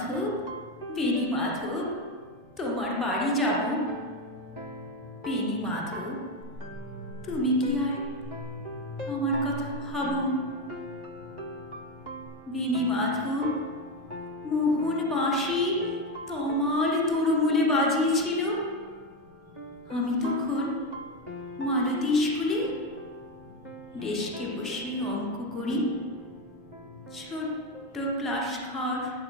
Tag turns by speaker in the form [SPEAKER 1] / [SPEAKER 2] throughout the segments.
[SPEAKER 1] মাধব, পিনি মাধব, তোমার বাড়ি যাব। পিনি মাধব, তুমি কি আর আমার কথা ভাবো? বিনি মাধব, মোহন বাঁশি তোমার তোর বলে বাজিয়েছিল। আমি তখন মালতী স্কুলে ডেস্কে বসে অঙ্ক করি। ছোট্ট ক্লাস ঘর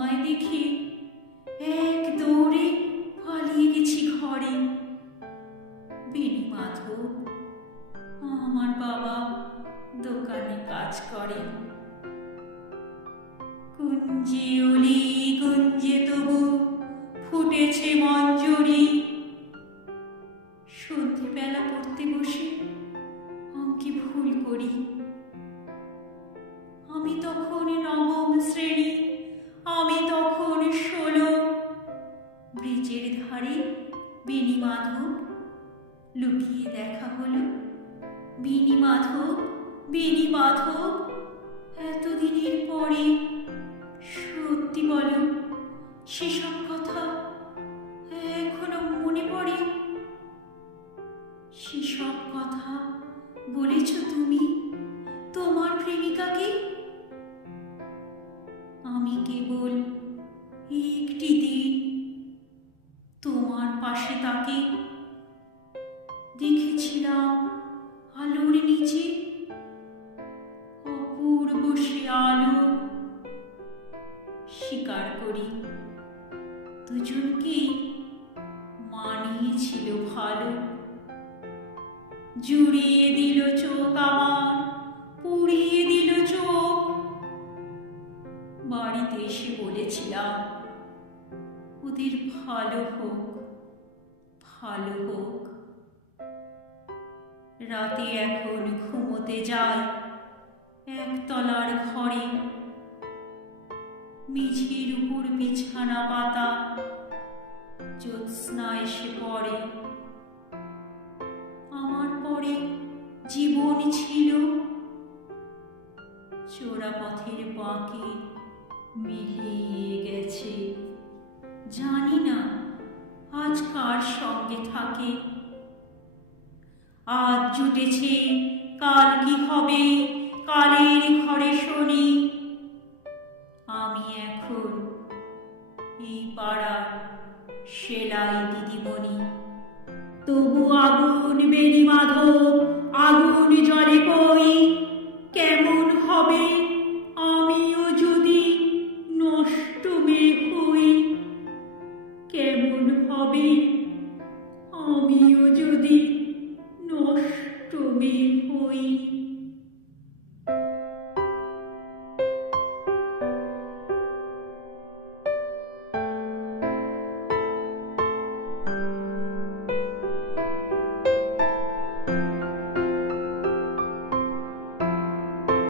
[SPEAKER 1] তোমায় দেখে। এক দৌড়ে পালিয়ে গেছি ঘরে। বেনি মাধব আমার বাবা দোকানে কাজ করে। কুঞ্জে অলি কুঞ্জে তবু ফুটেছে মঞ্জুরি। সন্ধ্যেবেলা পড়তে বসে ধারে বেনি মাধব লুকিয়ে দেখা হলো। বিনি মাধব বিনি মাধব, এতদিনের পরে সত্যি বলো, সেসব কথা এখনও মনে পড়ে? সেসব কথা বলেছ তুমি তোমার প্রেমিকাকে? আমি কেবল একটি দিন দেখেছিলাম আলোর নিচে, অপূর্ব সে আলো। স্বীকার করি, দুজনকেই মানিয়েছিল ভালো। জুড়িয়ে দিল চোখ আমার, পুড়িয়ে দিল চোখ। বাড়িতে এসে বলেছিলাম, ওদের ভালো হোক ভালো হোক। রাতে এখন ঘুমোতে যায় একতলার ঘরে মেঝের উপর বিছানা পাতা, জ্যোৎস্না এসে পড়ে। আমার পরে জীবন ছিল। চোরা পথের বাঁকে মিলিয়ে গেছে। জানি না আজ কার সঙ্গে থাকে। আজ জুটেছে, কাল কি হবে? কালের ঘরে শনি। আমি এখন এই পাড়া সেলাই দিদিমণি। তবু আগুন বেরি মাধব, আগুন জলে কই? কেমন হবে? আমিও যদি নষ্ট মেয়ে হই, কেমন হবে? আমিও যদি We.